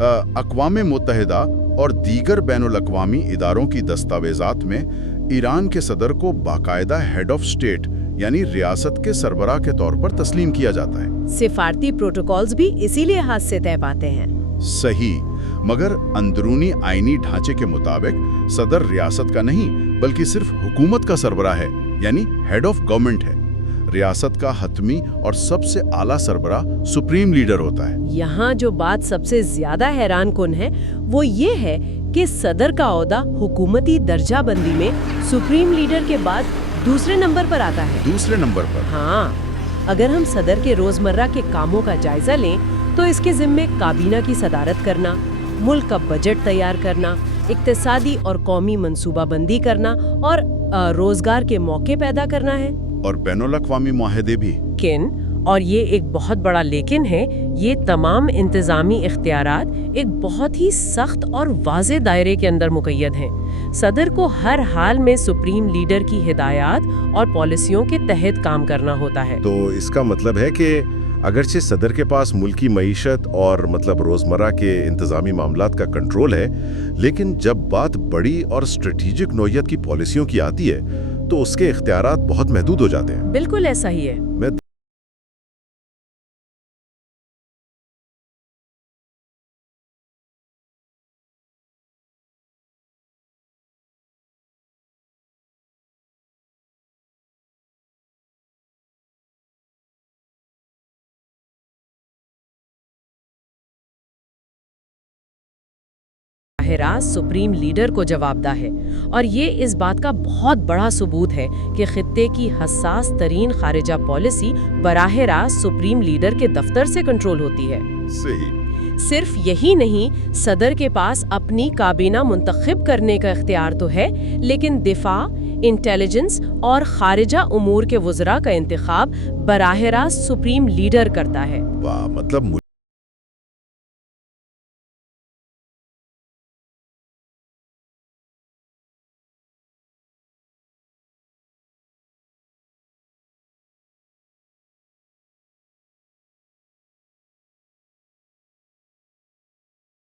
अक़वाम मुत्तहिदा और दीगर बैनुल-अक़वामी इदारों की दस्तावेज़ात में ईरान के सदर को बाकायदा हेड ऑफ स्टेट यानी रियासत के सरबराह के तौर पर तस्लीम किया जाता है। सिफारती प्रोटोकॉल्स भी इसीलिए हाथ से तय पाते हैं। सही, मगर अंदरूनी आईनी ढांचे के मुताबिक सदर रियासत का नहीं बल्कि सिर्फ हुकूमत का सरबराह है, यानी हेड ऑफ गवर्नमेंट है। रियासत का हतमी और सबसे आला सरबराह सुप्रीम लीडर होता है। यहाँ जो बात सबसे ज्यादा हैरान कुन है वो ये है कि सदर का ओहदा हुकूमती दर्जा बंदी में सुप्रीम लीडर के बाद दूसरे नंबर पर आता है। दूसरे नंबर पर? हाँ, अगर हम सदर के रोजमर्रा के कामों का जायजा लें तो इसके जिम्मे काबीना की सदारत करना, मुल्क का बजट तैयार करना, इक्तिसादी और कौमी मंसूबाबंदी करना और रोजगार के मौके पैदा करना है। और बैनुल-अक़वामी मुआहदे भी। किन, और ये एक बहुत बड़ा लेकिन है, ये तमाम इंतजामी इख्तियारात एक बहुत ही सख्त और वाज़े दायरे के अंदर मुक़य्यद हैं। सदर को हर हाल में सुप्रीम लीडर की हिदायत और पॉलिसियों के तहत काम करना होता है। तो इसका मतलब है कि अगरचे सदर के पास मुल्की मईशत और रोज़मर्रा के इंतज़ामी मामलात का कंट्रोल है, लेकिन जब बात बड़ी और स्ट्रेटेजिक नौयत की पॉलिसियों की आती है तो उसके इख्तियारात बहुत महदूद हो जाते हैं। बिल्कुल ऐसा ही है। मैं रास्त सुप्रीम लीडर को जवाबदा है, और ये इस बात का बहुत बड़ा सबूत है कि खित्ते की हसास तरीन खारिजा पॉलिसी बराह रास्त सुप्रीम लीडर के दफ्तर से कंट्रोल होती है। सही। सिर्फ यही नहीं, सदर के पास अपनी काबीना मुंतखब करने का इख्तियार तो है, लेकिन दिफा, इंटेलिजेंस और खारिजा उमूर के वज़रा का इंतखाब बराह रास्त सुप्रीम लीडर करता है। वाह, मतलब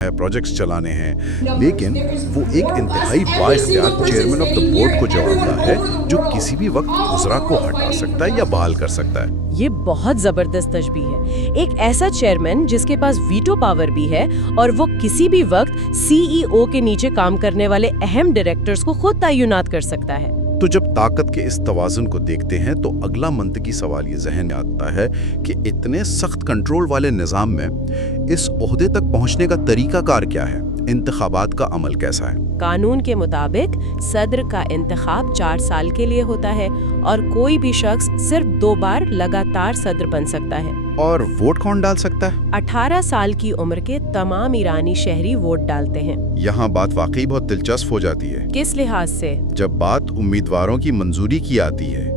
प्रोजेक्ट्स चलाने हैं, लेकिन वो एक इंतहाई बाइख्तियार चेयरमैन ऑफ द बोर्ड को जवाबदार है, जो किसी भी वक्त वज़रा को हटा सकता है या बहाल कर सकता है। ये बहुत जबरदस्त तशबीह है। एक ऐसा चेयरमैन जिसके पास वीटो पावर भी है और वो किसी भी वक्त सीईओ के नीचे काम करने वाले अहम डायरेक्टर्स को खुद तयनात कर सकता है। तो जब ताकत के इस तवाज़ुन को देखते हैं तो अगला मंतकी सवाल ये जहन में आता है कि इतने सख्त कंट्रोल वाले निज़ाम में इस ओहदे तक पहुंचने का तरीकाकार क्या है? इंतखाबात का अमल कैसा है? कानून के मुताबिक सदर का इंतखाब 4 साल के लिए होता है और कोई भी शख्स सिर्फ 2 बार लगातार सदर बन सकता है। और वोट कौन डाल सकता है? 18 साल की उम्र के तमाम ईरानी शहरी वोट डालते हैं। यहाँ बात वाकई बहुत दिलचस्प हो जाती है। किस लिहाज से? जब बात उम्मीदवारों की मंजूरी की आती है।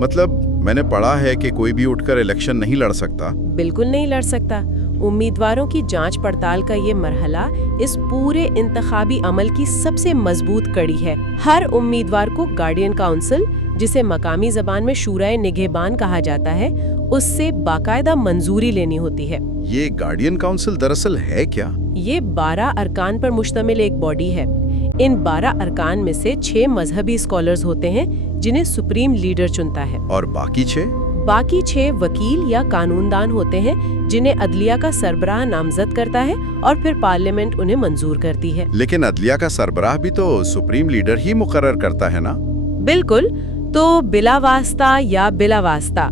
मतलब मैंने पढ़ा है कि कोई भी उठकर इलेक्शन नहीं लड़ सकता। बिल्कुल नहीं लड़ सकता। उम्मीदवारों की जांच पड़ताल का ये मरहला इस पूरे इंतखाबी अमल की सबसे मजबूत कड़ी है। हर उम्मीदवार को गार्डियन काउंसिल, जिसे मकामी जबान में शूराए निगहबान कहा जाता है, उससे बाकायदा मंजूरी लेनी होती है। ये गार्डियन काउंसिल दरअसल है क्या? ये 12 अरकान पर मुश्तमिल एक बॉडी है। इन 12 अरकान में से 6 मजहबी स्कॉलर्स होते हैं जिन्हें सुप्रीम लीडर चुनता है। और बाकी 6? बाकी 6 वकील या कानूनदान होते हैं जिन्हें अदलिया का सरबराह नामजद करता है और फिर पार्लियामेंट उन्हें मंजूर करती है। लेकिन अदलिया का सरबराह भी तो सुप्रीम लीडर ही मुकर्रर करता है ना? बिल्कुल। तो बिला वास्ता या बिला वास्ता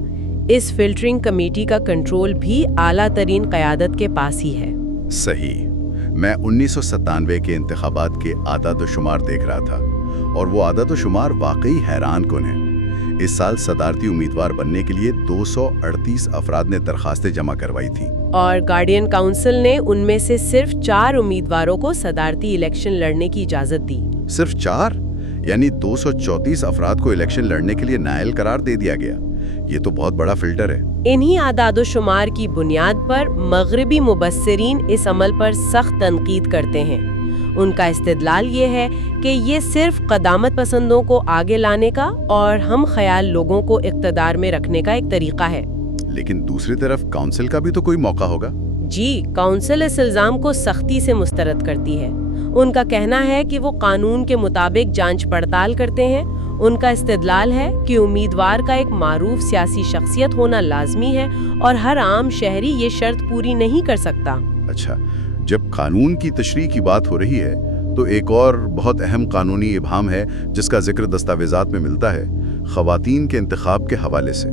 इस फिल्टरिंग कमेटी का कंट्रोल भी आला तरीन क़यादत के पास ही है। सही। मैं 1997 के इंतखाबात के आदाद-ओ-शुमार देख रहा था और वो आदाद-ओ-शुमार वाकई हैरान कुन है। इस साल सदारती उम्मीदवार बनने के लिए 238 अफराद ने दरखास्तें जमा करवाई थी और गार्डियन काउंसिल ने उनमें से सिर्फ 4 उम्मीदवारों को सदारती इलेक्शन लड़ने की इजाजत दी। सिर्फ 4? यानी 234 अफराद को इलेक्शन लड़ने के लिए नाअहल करार दे दिया गया। ये तो बहुत बड़ा फिल्टर है। इन्हीं आदाद-ओ-शुमार की बुनियाद पर मगरिबी मुबस्सिरीन इस अमल पर सख्त तनकीद करते हैं। उनका इस्तेदलाल ये है कि ये सिर्फ क़दामत पसंदों को आगे लाने का और हम ख्याल लोगों को इक़्तिदार में रखने का एक तरीका है। लेकिन दूसरी तरफ काउंसिल का भी तो कोई मौका होगा। جی، کونسل اس الزام کو سختی سے مسترد کرتی ہے۔ ان کا کہنا ہے کہ وہ قانون کے مطابق جانچ پڑتال کرتے ہیں۔ ان کا استدلال ہے کہ امیدوار کا ایک معروف سیاسی شخصیت ہونا لازمی ہے اور ہر عام شہری یہ شرط پوری نہیں کر سکتا۔ اچھا، جب قانون کی تشریح کی بات ہو رہی ہے تو ایک اور بہت اہم قانونی ابہام ہے جس کا ذکر دستاویزات میں ملتا ہے، خواتین کے انتخاب کے حوالے سے۔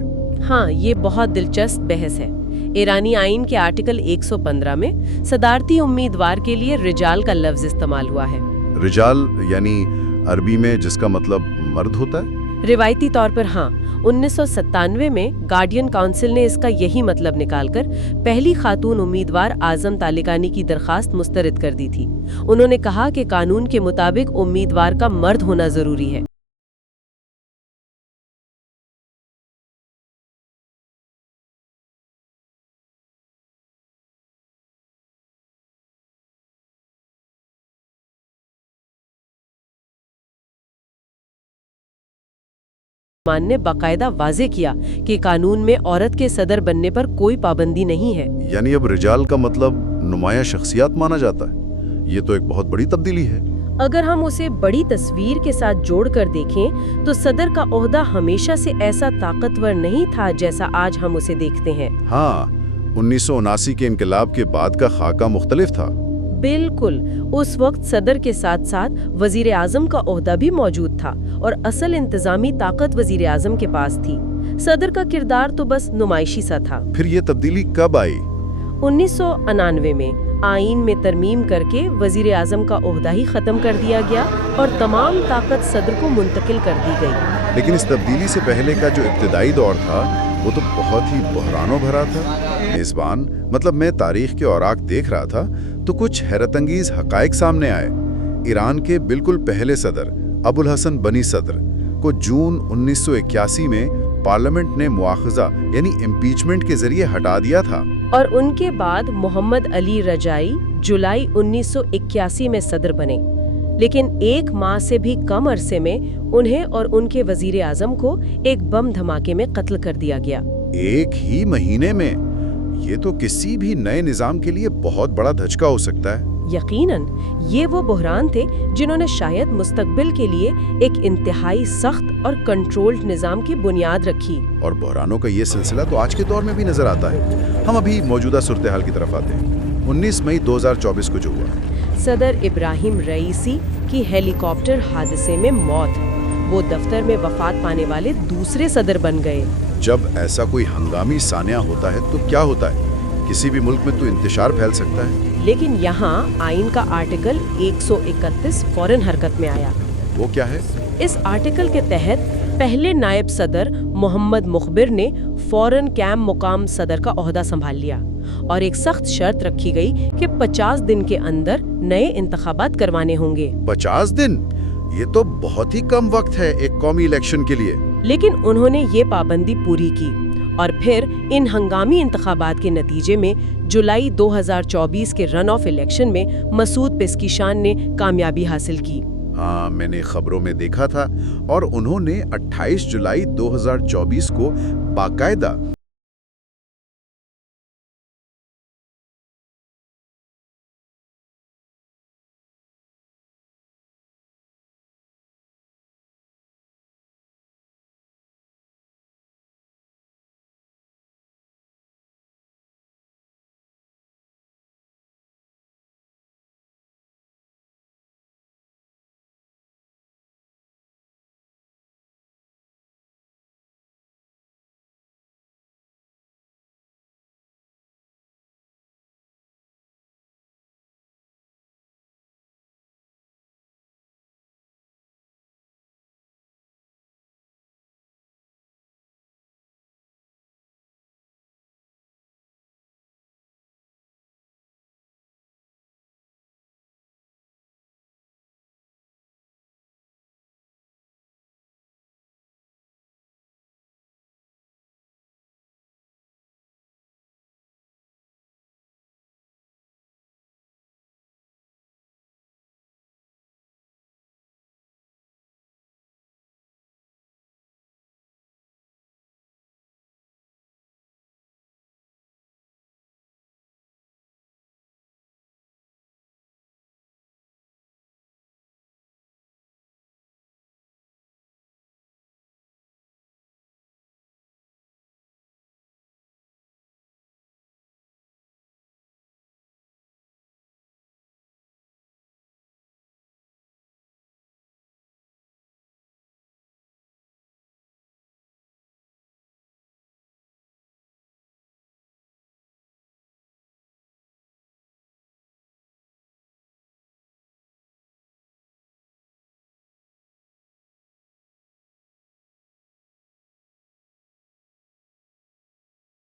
ہاں، یہ بہت دلچسپ بحث ہے۔ ایرانی آئین کے آرٹیکل 115 میں صدارتی امیدوار کے لیے رجال کا لفظ استعمال ہوا ہے۔ رجال یعنی عربی میں جس کا مطلب مرد ہوتا ہے؟ روایتی طور پر ہاں۔ 1997 میں گارڈین کونسل نے اس کا یہی مطلب نکال کر پہلی خاتون امیدوار اعظم طالقانی کی درخواست مسترد کر دی تھی۔ انہوں نے کہا کہ قانون کے مطابق امیدوار کا مرد ہونا ضروری ہے۔ مان نے باقاعدہ واضح کیا کہ قانون میں عورت کے صدر بننے پر کوئی پابندی نہیں ہے۔ یعنی اب رجال کا مطلب نمایاں شخصیات مانا جاتا ہے۔ یہ تو ایک بہت بڑی تبدیلی ہے۔ اگر ہم اسے بڑی تصویر کے ساتھ جوڑ کر دیکھیں تو صدر کا عہدہ ہمیشہ سے ایسا طاقتور نہیں تھا جیسا آج ہم اسے دیکھتے ہیں۔ ہاں، 1979 کے انقلاب کے بعد کا خاکہ مختلف تھا۔ بالکل، اس وقت صدر کے ساتھ ساتھ وزیر اعظم کا عہدہ بھی موجود تھا اور اصل انتظامی طاقت وزیر اعظم کے پاس تھی۔ صدر کا کردار تو بس نمائشی سا تھا۔ پھر یہ تبدیلی کب آئی؟ 1999 میں آئین میں ترمیم کر کے وزیر اعظم کا عہدہ ہی ختم کر دیا گیا اور تمام طاقت صدر کو منتقل کر دی گئی۔ لیکن اس تبدیلی سے پہلے کا جو ابتدائی دور تھا وہ تو بہت ہی بحرانوں بھرا تھا۔ میزبان، مطلب میں تاریخ کے اوراق دیکھ رہا تھا تو کچھ حیرت انگیز حقائق سامنے آئے۔ ایران کے بالکل پہلے صدر ابوالحسن بنی صدر کو جون 1981 میں پارلیمنٹ نے مواخذہ یعنی امپیچمنٹ کے ذریعے ہٹا دیا تھا، اور ان کے بعد محمد علی رجائی جولائی 1981 میں صدر بنے۔ لیکن ایک ماہ سے بھی کم عرصے میں انہیں اور ان کے وزیر اعظم کو ایک بم دھماکے میں قتل کر دیا گیا۔ ایک ہی مہینے میں! یہ تو کسی بھی نئے نظام کے لیے بہت بڑا دھچکا ہو سکتا ہے۔ یقیناً یہ وہ بحران تھے جنہوں نے شاید مستقبل کے لیے ایک انتہائی سخت اور کنٹرولڈ نظام کی بنیاد رکھی۔ اور بحرانوں کا یہ سلسلہ تو آج کے دور میں بھی نظر آتا ہے۔ ہم ابھی موجودہ صورتحال کی طرف آتے ہیں۔ 19 مئی 2024 کو جو ہوا، صدر ابراہیم رئیسی کی ہیلی کاپٹر حادثے میں موت، وہ دفتر میں وفات پانے والے دوسرے صدر بن گئے۔ جب ایسا کوئی ہنگامی سانحہ ہوتا ہے تو کیا ہوتا ہے؟ کسی بھی ملک میں تو انتشار پھیل سکتا ہے۔ لیکن یہاں آئین کا آرٹیکل 131 فوراً حرکت میں آیا۔ وہ کیا ہے؟ اس آرٹیکل کے تحت پہلے نائب صدر محمد مخبر نے فوراً کیم مقام صدر کا عہدہ سنبھال لیا اور ایک سخت شرط رکھی گئی کہ 50 دن کے اندر نئے انتخابات کروانے ہوں گے۔ 50 دن؟ یہ تو بہت ہی کم وقت ہے ایک قومی الیکشن کے لیے۔ لیکن انہوں نے یہ پابندی پوری کی اور پھر ان ہنگامی انتخابات کے نتیجے میں جولائی 2024 کے رن آف الیکشن میں مسعود پزشکیان نے کامیابی حاصل کی۔ ہاں، میں نے خبروں میں دیکھا تھا، اور انہوں نے 28 جولائی 2024 کو باقاعدہ